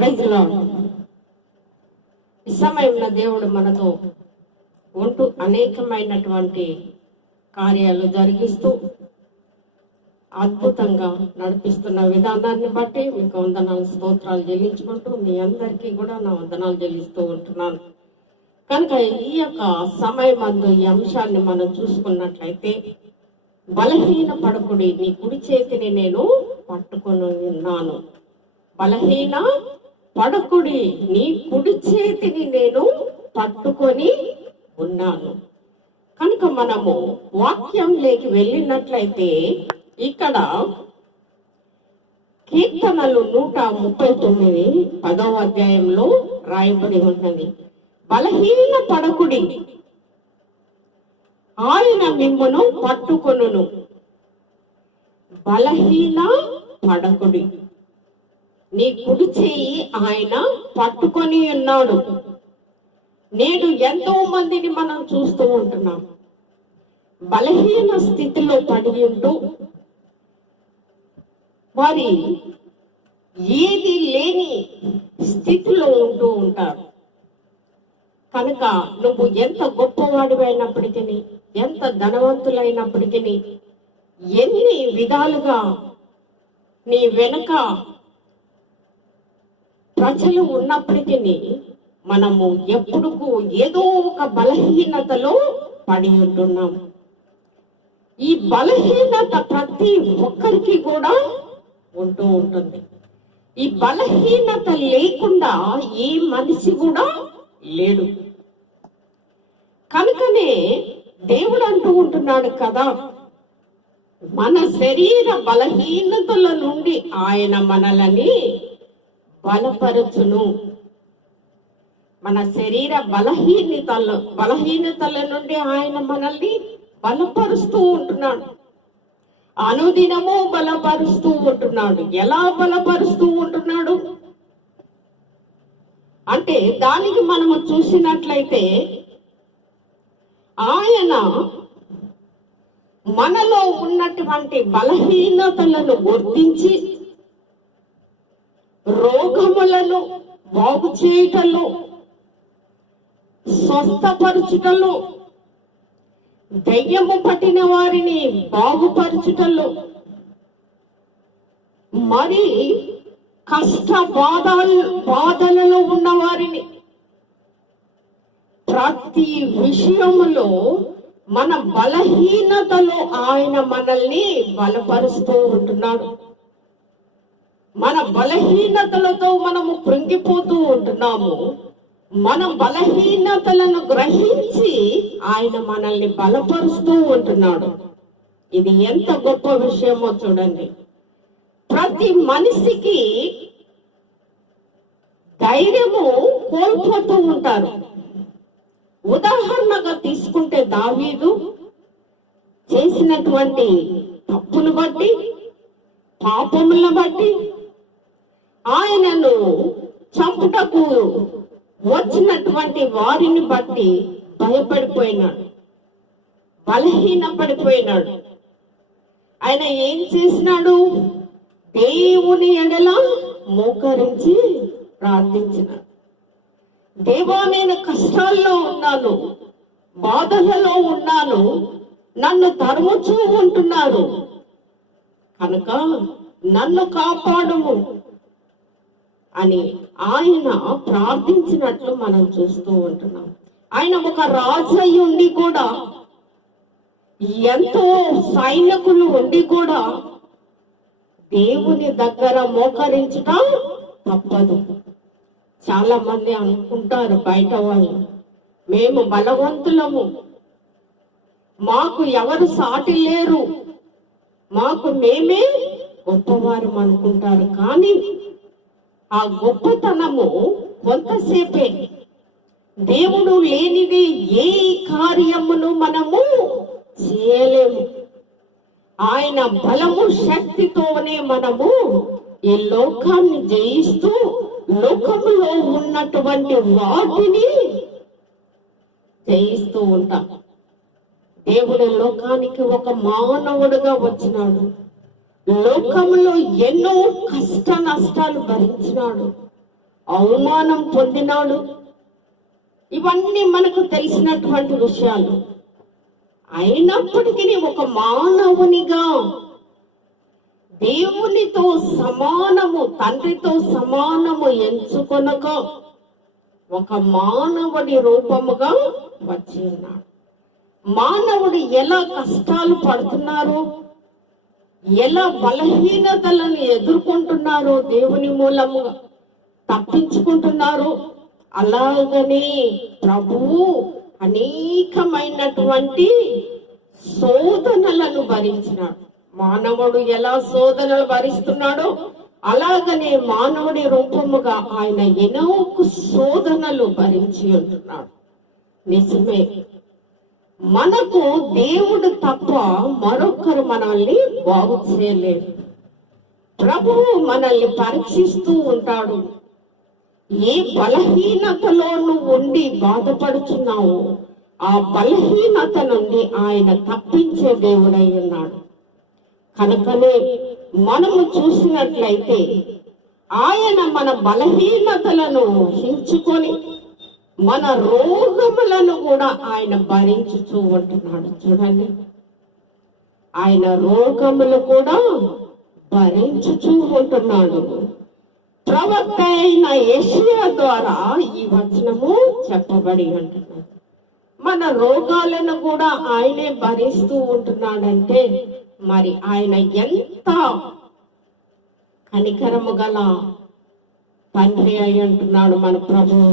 ప్రజలో ఉన్న దేవుడు మనతో ఉంటూ అనేకమైనటువంటి కార్యాలు జరిగిస్తూ అద్భుతంగా నడిపిస్తున్న విధానాన్ని బట్టి మీకు వందనాలు స్తోత్రాలు చెల్లించుకుంటూ మీ అందరికీ కూడా నా వందనాలు చెల్లిస్తూ ఉంటున్నాను. కనుక ఈ యొక్క సమయం అందు ఈ అంశాన్ని మనం చూసుకున్నట్లయితే బలహీన పడకుడి నీ కుడి చేతిని నేను పట్టుకొని ఉన్నాను. బలహీన పడకుడి నీ కుడి చేతిని నేను పట్టుకొని ఉన్నాను. కనుక మనము వాక్యంలోకి వెళ్ళినట్లయితే ఇక్కడ కీర్తనలు నూట ముప్పై తొమ్మిది పదవ అధ్యాయంలో రాయబడి ఉన్నది. బలహీన పడకుడి ఆయన మిమ్మను పట్టుకొనును. బలహీన పడకుడి. నీ కుడి చేయి ఆయన పట్టుకొని ఉన్నాడు. నేడు ఎంతో మందిని మనం చూస్తూ ఉంటున్నాం. బలహీన స్థితిలో పడి ఉంటూ వారి ఏది లేని స్థితిలో ఉంటూ ఉంటారు. కనుక నువ్వు ఎంత గొప్పవాడివైనప్పటికీ ఎంత ధనవంతులైనప్పటికీ ఎన్ని విధాలుగా నీ వెనుక ప్రజలు ఉన్నప్పటికీ మనము ఎప్పుడు ఏదో ఒక బలహీనతలో పడి ఉంటున్నాం ఈ బలహీనత ప్రతి ఒక్కరికి కూడా ఉంటూ ఉంటుంది. ఈ బలహీనత లేకుండా ఏ మనిషి కూడా లేడు. కనుకనే దేవుడు అంటూ ఉంటున్నాడు కదా మన శరీర బలహీనతల నుండి ఆయన మనలని బలపరచును. మన శరీర బలహీనతల బలహీనతల నుండి ఆయన మనల్ని బలపరుస్తూ ఉంటున్నాడు. అనుదినము బలపరుస్తూ ఉంటున్నాడు. ఎలా బలపరుస్తూ ఉంటున్నాడు? అంటే దానికి మనము చూసినట్లయితే ఆయన మనలో ఉన్నటువంటి బలహీనతలను గుర్తించి రోగములను బాగు చేయటంలో స్వస్థపరచుటలో దయ్యము పట్టిన వారిని బాగుపరచుటలో మరి కష్ట బాధ బాధలలో ఉన్న వారిని ప్రతి విషయములో మన బలహీనతలో ఆయన మనల్ని బలపరుస్తూ ఉంటున్నాడు. మన బలహీనతలతో మనము కృంగిపోతూ ఉంటున్నాము. మన బలహీనతలను గ్రహించి ఆయన మనల్ని బలపరుస్తూ ఉంటున్నాడు. ఇది ఎంత గొప్ప విషయమో చూడండి. ప్రతి మనిషికి ధైర్యము కోల్పోతూ ఉంటారు. ఉదాహరణగా తీసుకుంటే దావీదు చేసినటువంటి తప్పును బట్టి పాపములను బట్టి ఆయనను చంపుటకు వచ్చినటువంటి వారిని బట్టి భయపడిపోయినాడు. బలహీన పడిపోయినాడు ఆయన ఏం చేసినాడు? దేవుని ఎడల మోకరించి ప్రార్థించినాడు. దేవా నేను కష్టాల్లో ఉన్నాను బాధలలో ఉన్నాను నన్ను తరుముచూ ఉంటున్నారు కనుక నన్ను కాపాడుము. అని ఆయన ప్రార్థించినట్లు మనం చూస్తూ ఉంటున్నాం. ఆయన ఒక రాజయ్య ఉండి కూడా ఎంతో సైనికులు ఉండి కూడా దేవుని దగ్గర మోకరించటం తప్పదు. చాలా మంది అనుకుంటారు బయట వాళ్ళు మేము బలవంతులము. మాకు ఎవరు సాటి లేరు. మాకు మేమే గొప్పవారు అనుకుంటారు. కానీ ఆ గొప్పతనము కొంతసేపే. దేవుడు లేనిది ఏ కార్యమును మనము చేయలేము. ఆయన బలము శక్తితోనే మనము ఈ లోకాన్ని జయిస్తూ లోకంలో ఉన్నటువంటి వాటిని జయిస్తూ ఉంటాం. దేవుడు లోకానికి ఒక మానవుడుగా వచ్చినాడు. లోకంలో ఎన్నో కష్ట నష్టాలు భరించినాడు అవమానం పొందినాడు. ఇవన్నీ మనకు తెలిసినటువంటి విషయాలు. అయినప్పటికీ ఒక మానవునిగా దేవునితో సమానము తండ్రితో సమానము ఎంచుకొనక ఒక మానవుడి రూపముగా వచ్చి ఉన్నాడు. మానవుడు ఎలా కష్టాలు పడుతున్నారో ఎలా బలహీనతలను ఎదుర్కొంటున్నారో దేవుని మూలముగా తప్పించుకుంటున్నారో. అలాగనే ప్రభువు అనేకమైనటువంటి శోధనలను భరించినాడు. మానవుడు ఎలా శోధనలు భరిస్తున్నాడో అలాగనే మానవుడి రూపముగా ఆయన ఎన్నో శోధనలు భరించి ఉంటున్నాడు. నిజమే మనకు దేవుడు తప్ప మరొకరు మనల్ని బాగు చేయలేరు ప్రభువు మనల్ని పరీక్షిస్తూ ఉంటాడు. ఏ బలహీనతలో నువ్వు ఉండి బాధపడుతున్నావు ఆ బలహీనత నుండి ఆయన తప్పించే దేవుడై ఉన్నాడు. కనుకనే మనము చూసినట్లయితే ఆయన మన బలహీనతలను హించుకొని మన రోగములను కూడా ఆయన భరించుతూ ఉంటున్నాడు. చూడండి. ఆయన రోగములు కూడా భరించుతూ ఉంటున్నాడు. ప్రవక్త అయిన ఏషియా ద్వారా ఈ వచనము చెప్పబడి ఉంటున్నాడు మన రోగాలను కూడా ఆయనే భరిస్తూ ఉంటున్నాడంటే మరి ఆయన ఎంత కనికరము గల తండ్రి అయి ఉంటున్నాడు మన ప్రభువు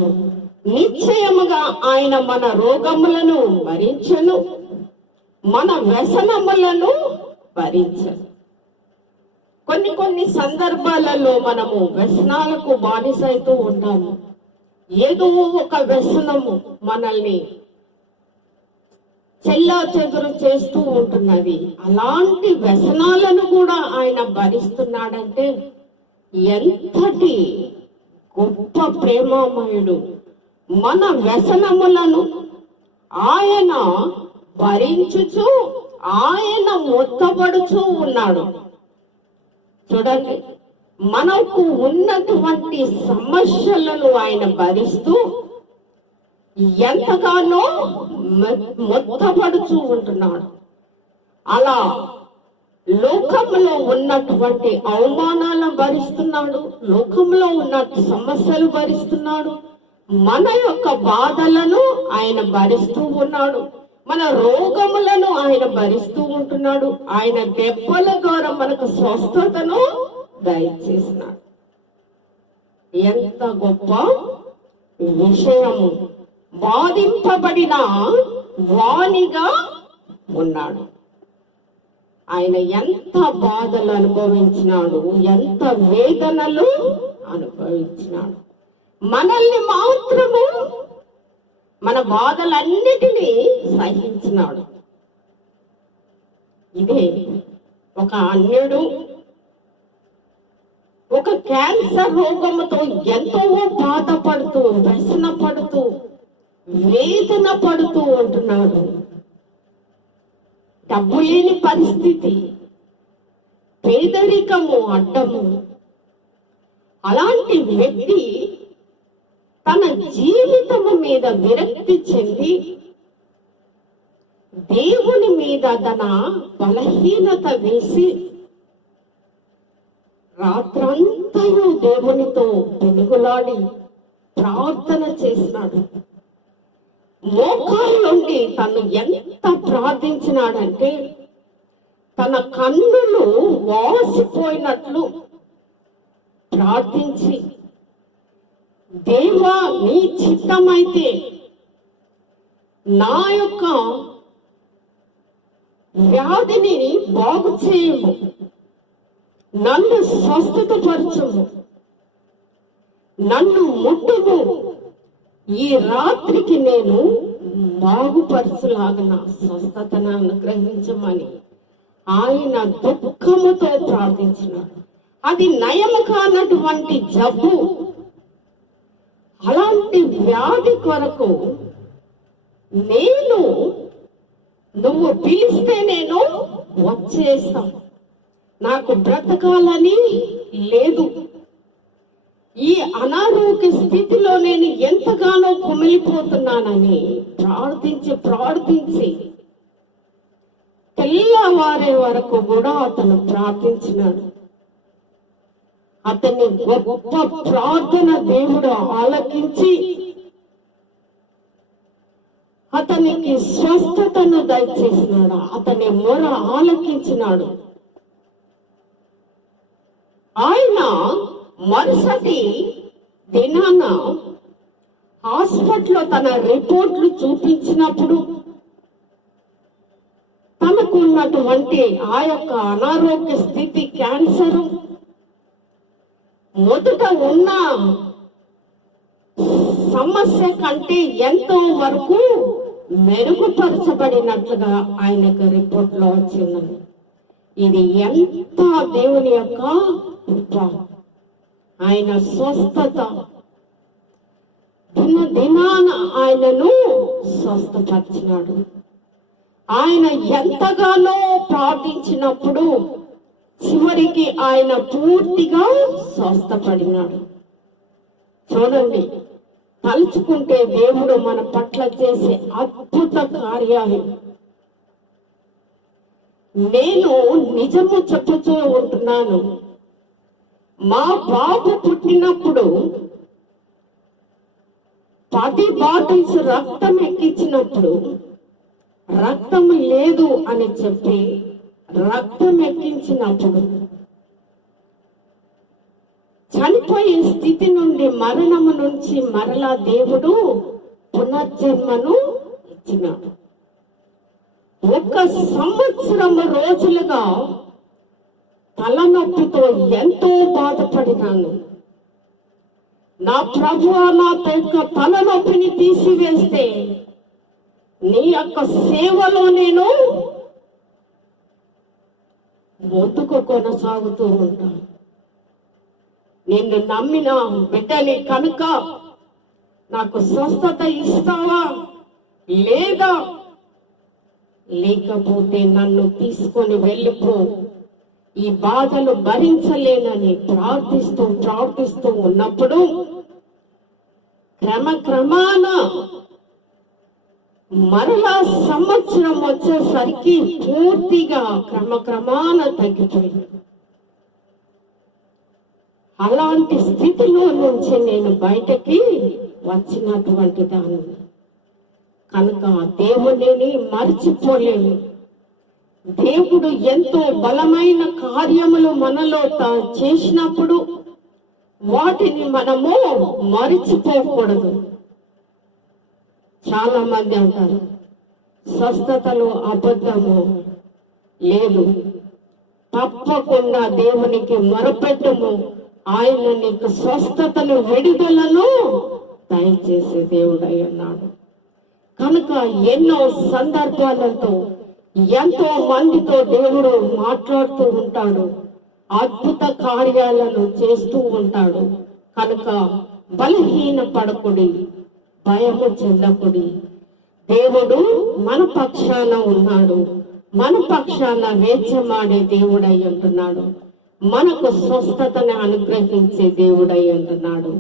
నిశ్చయముగా ఆయన మన రోగములను భరించను మన వ్యసనములను భరించను. కొన్ని కొన్ని సందర్భాలలో మనము వ్యసనాలకు బానిసైతూ ఉంటాము. ఏదో ఒక వ్యసనము మనల్ని చెల్లా చెదురు చేస్తూ ఉంటున్నది. అలాంటి వ్యసనాలను కూడా ఆయన భరిస్తున్నాడంటే ఎంతటి గొప్ప ప్రేమామయుడు మన వ్యసనములను ఆయన భరించుచు ఆయన మొత్తబడుచూ ఉన్నాడు. చూడండి మనకు ఉన్నటువంటి సమస్యలను ఆయన భరిస్తూ ఎంతగానో మొత్తపడుచూ మొత్తపడుతూ ఉంటున్నాడు. అలా లోకంలో ఉన్నటువంటి అవమానాలను భరిస్తున్నాడు లోకంలో ఉన్న సమస్యలు భరిస్తున్నాడు మన యొక్క బాధలను ఆయన భరిస్తూ ఉన్నాడు. మన రోగములను ఆయన భరిస్తూ ఉంటున్నాడు. ఆయన దెబ్బల ద్వారా మనకు స్వస్థతను దయచేసినాడు. ఎంత గొప్ప విషయము. బాధింపబడిన వాణిగా ఉన్నాడు. ఆయన ఎంత బాధలు అనుభవించినాడు ఎంత వేదనలు అనుభవించినాడు. మనల్ని మాత్రము మన బాధలన్నిటినీ సహించినాడు. ఇదే ఒక అన్యుడు ఒక క్యాన్సర్ రోగముతో ఎంతో బాధపడుతూ వ్యసన పడుతూ వేదన పడుతూ ఉంటున్నాడు. డబ్బు లేని పరిస్థితి పేదరికము అడ్డము. అలాంటి వ్యక్తి తన జీవితము మీద విరక్తి చెంది దేవుని మీద తన బలహీనత వేసి రాత్రంతయు దేవునితో వెలుగులాడి ప్రార్థన చేసినాడు. మోకాళ్ళ నుండి తను ఎంత ప్రార్థించినాడంటే తన కన్నులు వాసిపోయినట్లు ప్రార్థించి దేవా నీ చిత్తమైతే నా యొక్క వ్యాధిని బాగు చేయము. నన్ను స్వస్థతపరచము. నన్ను ముట్టుము. ఈ రాత్రికి నేను బాగుపరచులాగన స్వస్థతను అనుగ్రహించమని ఆయన దుఃఖముతో ప్రార్థించినాడు. అది నయము కానటువంటి జబ్బు. అలాంటి వ్యాధి కొరకు నేను నువ్వు పిలిస్తే నేను వచ్చేస్తాను నాకు బ్రతకాలని లేదు. ఈ అనారోగ్య స్థితిలో నేను ఎంతగానో కుమిలిపోతున్నానని ప్రార్థించి ప్రార్థించి తెల్లవారే వరకు కూడా అతను ప్రార్థించినాడు. అతని గొప్ప ప్రార్థన దేవుడు ఆలకించి అతనికి స్వస్థతను దయచేసినాడు. అతని మొర ఆలకించినాడు. ఆయన మరుసటి దినాన హాస్పిటల్లో తన రిపోర్ట్లు చూపించినప్పుడు తనకు ఉన్నటువంటి ఆ యొక్క అనారోగ్య స్థితి క్యాన్సర్ మొదట ఉన్న సమస్య కంటే ఎంతో వరకు మెరుగుపరచబడినట్లుగా ఆయనకు రిపోర్ట్లో ఇది ఎంత దేవుని యొక్క కృప. ఆయన స్వస్థత. దిన దినాన ఆయనను స్వస్థపరిచినాడు. ఆయన ఎంతగానో ప్రార్థించినప్పుడు చివరికి ఆయన పూర్తిగా స్వస్థపడినాడు. చూడండి తలుచుకుంటే దేవుడు మన పట్ల చేసే అద్భుత కార్యాలు. నేను నిజము చెప్పుతూ ఉంటున్నాను. మా బాబు పుట్టినప్పుడు పది బాటిల్స్ రక్తం ఎక్కించినప్పుడు రక్తం లేదు అని చెప్పి రక్తం ఎక్కించినప్పుడు చనిపోయే స్థితి నుండి మరణము నుంచి మరలా దేవుడు పునర్జన్మను ఇచ్చినాడు. ఒక సంవత్సరం రోజులుగా తలనొప్పితో ఎంతో బాధపడినాను. నా ప్రభు నా యొక్క తలనొప్పిని తీసివేస్తే నీ యొక్క సేవలో నేను ముందుకు కొనసాగుతూ ఉంటాను నిన్ను నమ్మిన బిడ్డని కనుక నాకు స్వస్థత ఇస్తావా? లేదా లేకపోతే నన్ను తీసుకొని వెళ్ళిపో ఈ బాధలు భరించలేనని ప్రార్థిస్తూ ప్రార్థిస్తూ ఉన్నప్పుడు క్రమక్రమాన మరలా సంవత్సరం వచ్చేసరికి పూర్తిగా క్రమక్రమాన తగ్గిపోయింది. అలాంటి స్థితిలో నుంచి నేను బయటకి వచ్చినటువంటి దాని కనుక దేవుడిని మర్చిపోలేను దేవుడు ఎంతో బలమైన కార్యములు మనలో చేసినప్పుడు వాటిని మనము మరిచిపోకూడదు. చాలా మంది అంటారు స్వస్థతలు అబద్ధము లేదు. తప్పకుండా దేవునికి మొరపెట్టము. ఆయన నీకు స్వస్థతను విడుదలను. దయచేసే దేవుడై ఉన్నాడు. కనుక ఎన్నో సందర్భాలతో ఎంతో మందితో దేవుడు మాట్లాడుతూ ఉంటాడు అద్భుత కార్యాలను చేస్తూ ఉంటాడు. కనుక బలహీన పడకుడి భయము చెందకుడి. దేవుడు మన పక్షాన ఉన్నాడు. మన పక్షాన వేచమాడే దేవుడై ఉంటున్నాడు. మనకు స్వస్థతని అనుగ్రహించే దేవుడై ఉంటున్నాడు.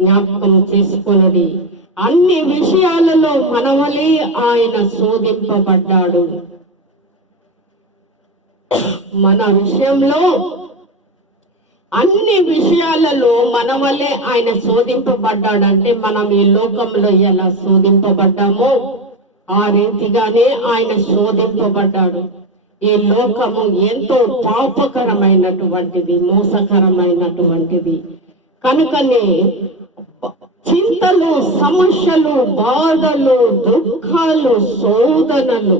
జ్ఞాపకం చేసుకున్నది అన్ని విషయాలలో మనవలే ఆయన శోధింపబడ్డాడు. మన విషయంలో అన్ని విషయాలలో మన వల్లే ఆయన శోధింపబడ్డాడంటే మనం ఈ లోకంలో ఎలా శోధింపబడ్డామో ఆ రీతిగానే ఆయన శోధింపబడ్డాడు. ఈ లోకము ఎంతో పాపకరమైనటువంటిది మోసకరమైనటువంటిది. కనుకనే చింతలు సమస్యలు బాధలు దుఃఖాలు శోధనలు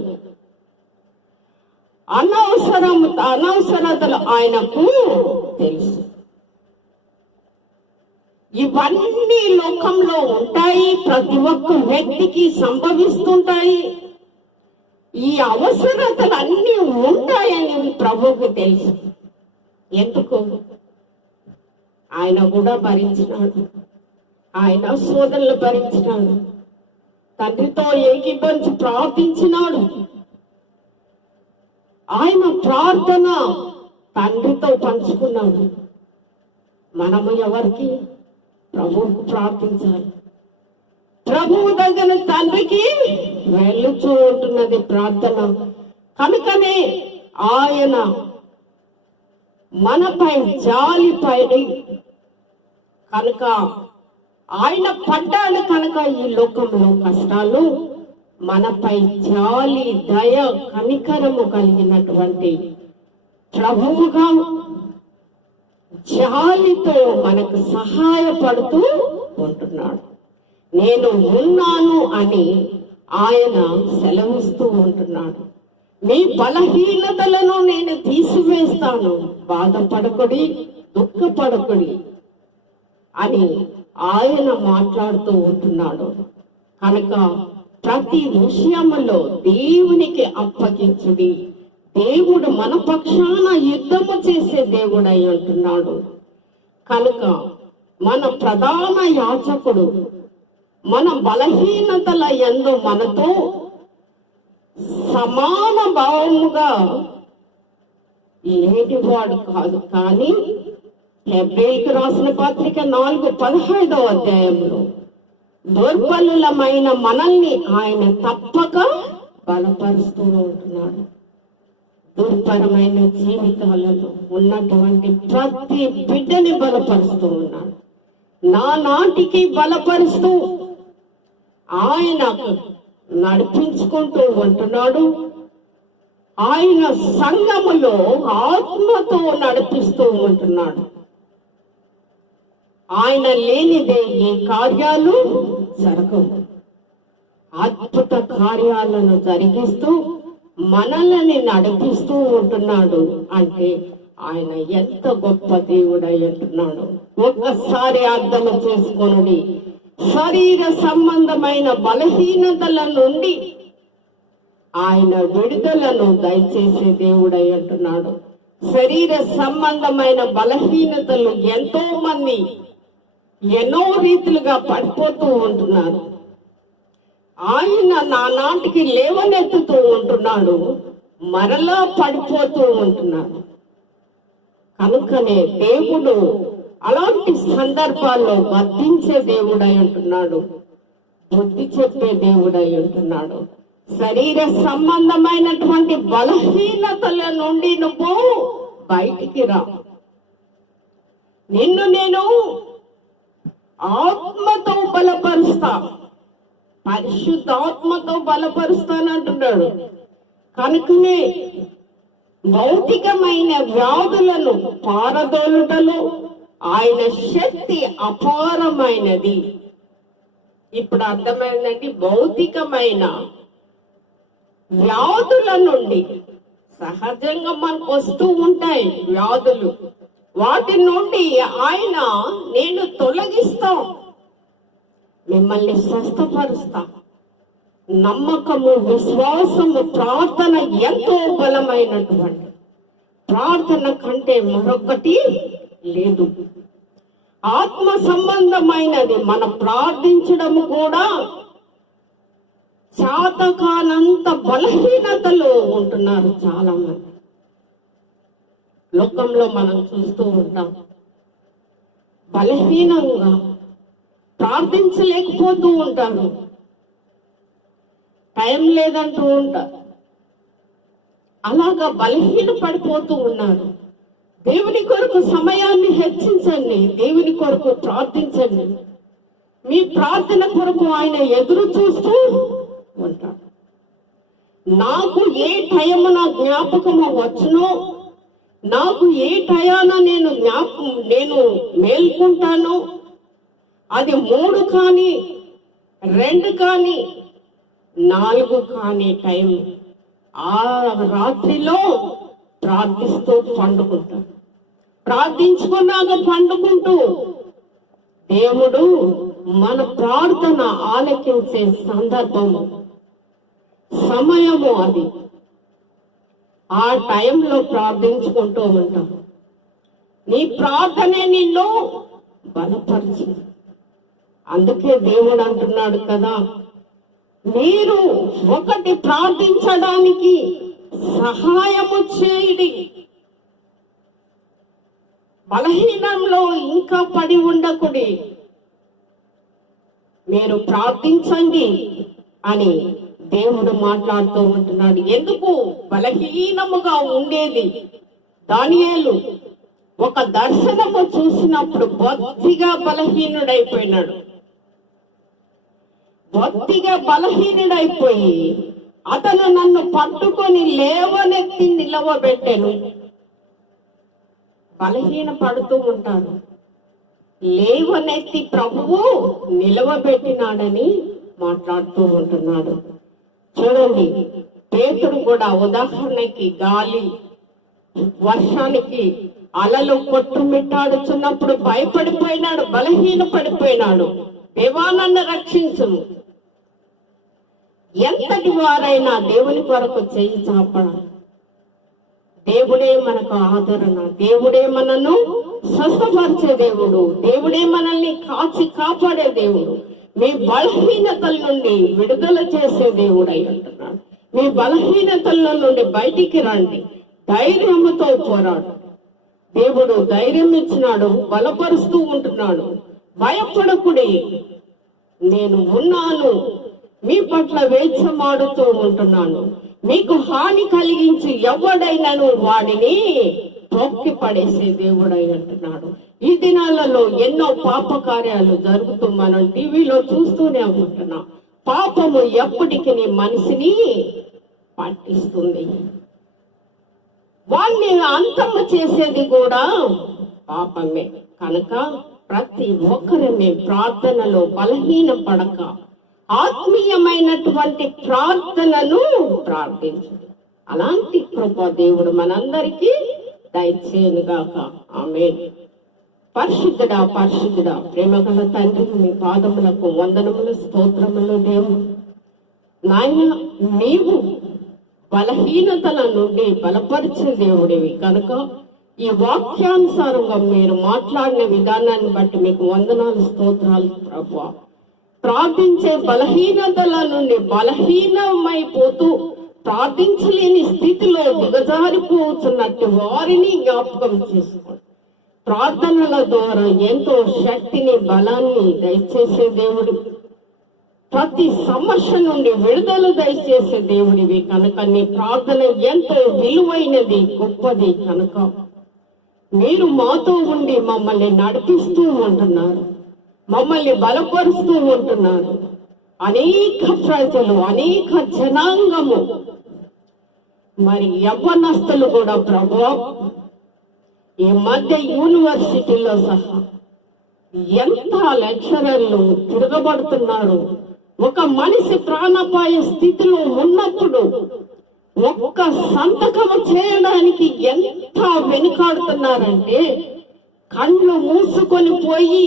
అనవసరం అనవసరతలు ఆయనకు తెలుసు. ఇవన్నీ లోకంలో ఉంటాయి ప్రతి ఒక్క వ్యక్తికి సంభవిస్తుంటాయి. ఈ అవసరతలు అన్నీ ఉంటాయని ప్రభువుకి తెలుసు. ఎందుకు? ఆయన కూడా భరించినాడు. ఆయన సోదరులు భరించినాడు. తండ్రితో ఏకీభవించి ప్రార్థించినాడు. ఆయన ప్రార్థన తండ్రితో పంచుకున్నాడు. మనము ఎవరికి? ప్రభువుకు ప్రార్థించాలి. ప్రభువు దగ్గర తండ్రికి వెళ్ళుచూ ఉంటున్నది ప్రార్థన. కనుకనే ఆయన మనపై జాలి పడి కనుక ఆయన పడ్డాడు కనుక ఈ లోకంలో కష్టాలు మనపై జాలి దయ కనికరము కలిగినటువంటి ప్రభువుగా జాలితో మనకు సహాయపడుతూ ఉంటున్నాడు. నేను ఉన్నాను అని ఆయన సెలవిస్తూ ఉంటున్నాడు. మీ బలహీనతలను నేను తీసివేస్తాను. బాధపడకుడి దుఃఖపడకుడి అని ఆయన మాట్లాడుతూ ఉంటున్నాడు. కనుక ప్రతి విషయములో దేవునికి అప్పగించుడి. దేవుడు మన పక్షాన యుద్ధము చేసే దేవుడై ఉంటున్నాడు. కనుక మన ప్రధాన యాచకుడు మన బలహీనతల ఎందు మనతో సమాన భావముగా లేనివాడు కాదు. కానీ హెబ్రేకి రాసిన పత్రిక నాలుగు పదహైదవ అధ్యాయంలో దుర్బలులమైన మనల్ని ఆయన తప్పక బలపరుస్తూ ఉంటున్నాడు. దుర్భరమైన జీవితాలలో ఉన్నటువంటి ప్రతి బిడ్డని బలపరుస్తూ ఉన్నాడు. నా నాటికి బలపరుస్తూ ఆయన నడిపించుకుంటూ ఉంటున్నాడు. ఆయన సంఘములో ఆత్మతో నడిపిస్తూ ఉంటున్నాడు. ఆయన లేనిదే ఈ కార్యాలు జరగవు. అద్భుత కార్యాలను జరిగిస్తూ మనల్ని నడిపిస్తూ ఉంటున్నాడు అంటే ఆయన ఎంత గొప్ప దేవుడై ఉంటున్నాడు. ఒక్కసారి అర్థం చేసుకొనుడి. శరీర సంబంధమైన బలహీనతల నుండి ఆయన విడుదలను దయచేసే దేవుడై అంటున్నాడు శరీర సంబంధమైన బలహీనతలు ఎంతో మంది ఎన్నో రీతిలుగా పడిపోతూ ఉంటున్నారు ఆయన నానాటికి లేవనెత్తుతూ ఉంటున్నాడు. మరలా పడిపోతూ ఉంటున్నాడు. కనుకనే దేవుడు అలాంటి సందర్భాల్లో వర్తించే దేవుడై ఉంటున్నాడు. బుద్ధి చెప్పే దేవుడై ఉంటున్నాడు. శరీర సంబంధమైనటువంటి బలహీనతల నుండి నువ్వు బయటికి రా. నిన్ను నేను ఆత్మతో బలపరుస్తా. పరిశుద్ధాత్మతో బలపరుస్తానంటున్నాడు. కనుకనే భౌతికమైన వ్యాధులను పారదోలుటలో ఆయన శక్తి అపారమైనది. ఇప్పుడు అర్థమైందండి భౌతికమైన వ్యాధుల నుండి సహజంగా మనకు వస్తూ ఉంటాయి వ్యాధులు. వాటి నుండి ఆయన నేను తొలగిస్తా. మిమ్మల్ని స్వస్థపరుస్తా. నమ్మకము విశ్వాసము ప్రార్థన ఎంతో బలమైనటువంటి. ప్రార్థన కంటే మరొకటి లేదు. ఆత్మ సంబంధమైనది. మనం ప్రార్థించడం కూడా చాతకానంత బలహీనతలో ఉంటున్నారు చాలా మంది లోకంలో మనం చూస్తూ ఉంటాం. బలహీనంగా ప్రార్థించలేకపోతూ ఉంటారు. టైం లేదంటూ ఉంటారు అలాగా బలహీన పడిపోతూ ఉన్నారు. దేవుని కొరకు సమయాన్ని హెచ్చించండి. దేవుని కొరకు ప్రార్థించండి. మీ ప్రార్థన కొరకు ఆయన ఎదురు చూస్తూ ఉంటాడు. నాకు ఏ టైమున జ్ఞాపకము వచ్చునో నాకు ఏ టయాన నేను జ్ఞాపకం నేను మేల్కుంటానో? అది మూడు కానీ రెండు కానీ నాలుగు కానీ టైం ఆ రాత్రిలో ప్రార్థిస్తూ పండుకుంటాను ప్రార్థించుకున్నాక పండుకుంటూ దేవుడు మన ప్రార్థన ఆలకించే సందర్భము. సమయము అది. ఆ టైంలో ప్రార్థించుకుంటూ ఉంటాం. నీ ప్రార్థనే నిన్ను బలపరచు. అందుకే దేవుడు అంటున్నాడు కదా మీరు ఒకటి ప్రార్థించడానికి సహాయము చేయడి. బలహీనంలో ఇంకా పడి ఉండకుడి. మీరు ప్రార్థించండి అని దేవుడు మాట్లాడుతూ ఉంటున్నాడు. ఎందుకు? బలహీనముగా ఉండేది. దానియేలు ఒక దర్శనము చూసినప్పుడు బొత్తిగా బలహీనుడైపోయినాడు. బొత్తిగా బలహీనుడైపోయి అతను నన్ను పట్టుకొని లేవనెత్తి నిలవబెట్టాను. బలహీన పడుతూ ఉంటారు లేవనెత్తి ప్రభువు నిలవబెట్టినాడని మాట్లాడుతూ ఉంటున్నాడు. చూడండి పేతుడు కూడా ఉదాహరణకి గాలి వర్షానికి అలలు కొట్టుమిట్టాడుచున్నప్పుడు భయపడిపోయినాడు బలహీన పడిపోయినాడు దేవా రక్షించు ఎంతటి వారైనా దేవుని కొరకు చేయి చాపడం దేవుడే మనకు ఆదరణ. దేవుడే మనను స్వస్థపరిచే దేవుడు. దేవుడే మనల్ని కాచి కాపాడే దేవుడు. మీ బలహీనతల నుండి విడుదల చేసే దేవుడు అయి మీ బలహీనతల నుండి బయటికి రండి. ధైర్యముతో పోరాడు. దేవుడు ధైర్యం ఇచ్చినాడు బలపరుస్తూ ఉంటున్నాడు. భయపడకుడి. నేను ఉన్నాను. మీ పట్ల వేచమాడుతూ ఉంటున్నాను. మీకు హాని కలిగించి ఎవడైనాను వాడిని తొక్కి పడేసే దేవుడై అంటున్నాడు ఈ దినాలలో ఎన్నో పాప కార్యాలు జరుగుతూ మనం టీవీలో చూస్తూనే ఉంటున్నాం. పాపము ఎప్పటికీ నీ మనిషిని పట్టిస్తుంది. వాణ్ణి అంతము చేసేది కూడా పాపమే. కనుక ప్రతి ఒక్కరమే ప్రార్థనలో బలహీన పడక ఆత్మీయమైనటువంటి ప్రార్థనను ప్రార్థించు అలాంటి కృప దేవుడు మనందరికీ దయచేయనుగాక. ఆమె పరిశుద్ధుడా పరిశుద్ధుడా ప్రేమగల తండ్రి మీ పాదములకు వందనములు స్తోత్రములు దేవుడు నాయన నీవు బలహీనతల నుండి బలపరిచే దేవుడివి కనుక ఈ వాక్యానుసారంగా మీరు మాట్లాడిన విధానాన్ని బట్టి మీకు వందనాలు స్తోత్రాలు ప్రభు. ప్రార్థించే బలహీనతల నుండి బలహీనమైపోతూ ప్రార్థించలేని స్థితిలో దిగజారిపోతున్నట్టు వారిని జ్ఞాపకం చేసుకోండి. ప్రార్థనల ద్వారా ఎంతో శక్తిని బలాన్ని దయచేసే దేవుడు. ప్రతి సమస్య నుండి విడుదల దయచేసే దేవుడివి కనుక. నీ ప్రార్థన ఎంతో విలువైనది గొప్పది కనుక. మీరు మాతో ఉండి మమ్మల్ని నడిపిస్తూ ఉంటున్నారు. మమ్మల్ని బలపరుస్తూ ఉంటున్నారు. అనేక ప్రజలు అనేక జనాంగము మరి యవ్వనస్తులు కూడా ప్రభు ఈ మధ్య యూనివర్సిటీలో సహా ఎంత లెక్చరర్లు తిరగబడుతున్నారు. ఒక మనిషి ప్రాణపాయ స్థితిలో ఉన్నప్పుడు ఒక్క సంతకం చేయడానికి ఎంత వెనుకాడుతున్నారంటే కళ్ళు మూసుకొని పోయి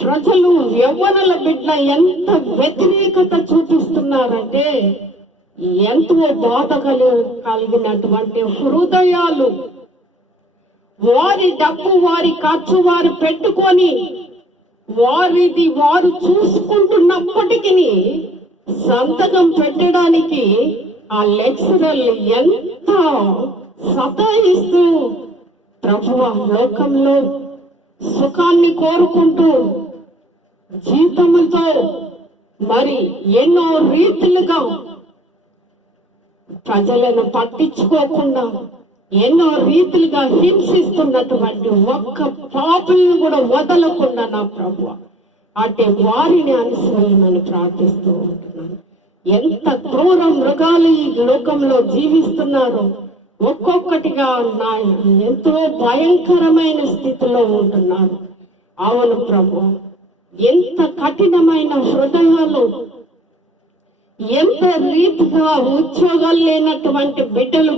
ప్రజలు యవ్వనల బిడ్డ ఎంత వ్యతిరేకత చూపిస్తున్నారంటే ఎంతో బాధ కలిగినటువంటి హృదయాలు. వారి డబ్బు వారి ఖర్చు వారు పెట్టుకొని వారిది వారు చూసుకుంటున్నప్పటికీ సంతకం పెట్టడానికి ఆ లెక్చరర్లు ఎంత సతాయిస్తూ ప్రభు లోకంలో సుఖాన్ని కోరుకుంటూ జీతముతో మరి ఎన్నో రీతులుగా ప్రజలను పట్టించుకోకుండా ఎన్నో రీతిలుగా హింసిస్తున్నటువంటి ఒక్క పాపులను కూడా వదలకుండా నా ప్రభు. అంటే వారిని అనుసరించమని ప్రార్థిస్తూ ఉంటున్నాను. ఎంత క్రూర మృగాలు ఈ లోకంలో జీవిస్తున్నారో ఒక్కొక్కటిగా నా ఎంతో భయంకరమైన స్థితిలో ఉంటున్నారు. అవును ప్రభు ఎంత కఠినమైన హృదయాలు ఎంత రీతిగా ఉద్యోగాలు లేనటువంటి బిడ్డలు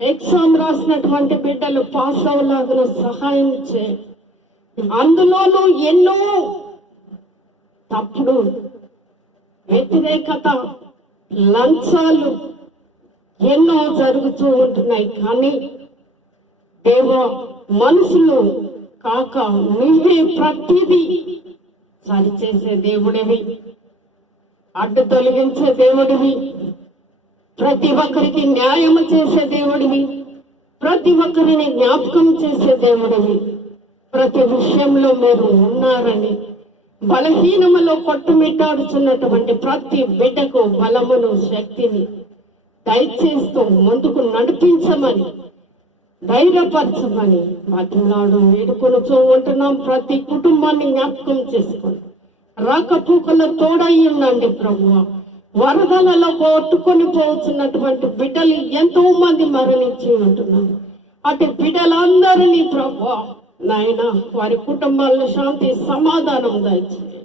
ఎగ్జామ్ రాసినటువంటి బిడ్డలు పాస్ అవ్వలాగిన సహాయం చే. అందులోనూ ఎన్నో తప్పుడు వ్యతిరేకత లంచాలు ఎన్నో జరుగుతూ ఉంటున్నాయి. కానీ దేవ మనుషులు కాక నువ్వే ప్రతిదీ సరిచేసే దేవుడివి. అడ్డు తొలగించే దేవుడివి. ప్రతి ఒక్కరికి న్యాయం చేసే దేవుడివి. ప్రతి ఒక్కరిని జ్ఞాపకం చేసే దేవుడివి. ప్రతి విషయంలో మీరు ఉన్నారని బలహీనములో కొట్టుమిట్టాడుచున్నటువంటి ప్రతి బిడ్డకు బలమును శక్తిని దయచేస్తూ ముందుకు నడిపించమని ధైర్యపరచమని మాట్లాడు వేడుకొనుచూ ఉంటున్నాం. ప్రతి కుటుంబాన్ని జ్ఞాపకం చేసుకోండి రాకపోకల తోడై ఉండండి ప్రభు. వరదలలో కొట్టుకొని పోతున్నటువంటి బిడ్డలు ఎంతో మంది మరణించి ఉంటున్నారు. అటు బిడ్డలందరినీ ప్రభు నాయన వారి కుటుంబాల్లో శాంతి సమాధానం దయచేయండి.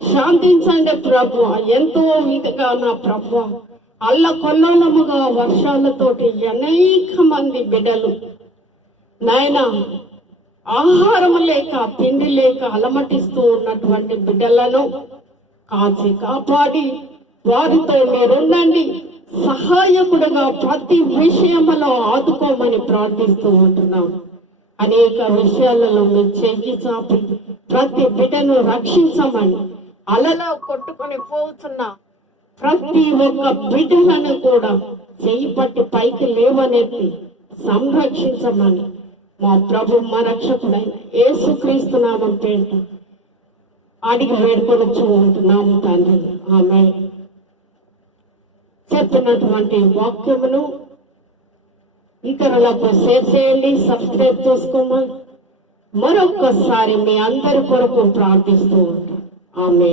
శాంతించండి ప్రభు. ఎంతో విధంగా నా ప్రభు అల్ల కొల్లముగా వర్షాలతోటి అనేక మంది బిడ్డలు నాయన ఆహారం లేక తిండి లేక అలమటిస్తూ ఉన్నటువంటి బిడ్డలను కాచి కాపాడి వారితో మీరుండండి. సహాయకుడుగా ప్రతి విషయంలో ఆదుకోమని ప్రార్థిస్తూ ఉంటున్నాం. అనేక విషయాలలో మీ చెయ్యి చాపి ప్రతి బిడ్డను రక్షించమని అలలో కొట్టుకొని పోతున్న ప్రతి ఒక్క బిడ్డలను కూడా చెయ్యి పట్టి పైకి లేవనెత్తి సంరక్షించమని మా ప్రభు మా రక్షకుడైన యేసుక్రీస్తు నామం పేంట అడిగి వేడుకొనొచ్చు ఉంటున్నాము తండ్రి. ఆమె చెప్పినటువంటి వాక్యమును ఇతరులకు షేర్ చేయండి సబ్స్క్రైబ్ చేసుకోమని మరొక్కసారి మీ అందరి కొరకు ప్రార్థిస్తూ ఉంటాం. ఆమె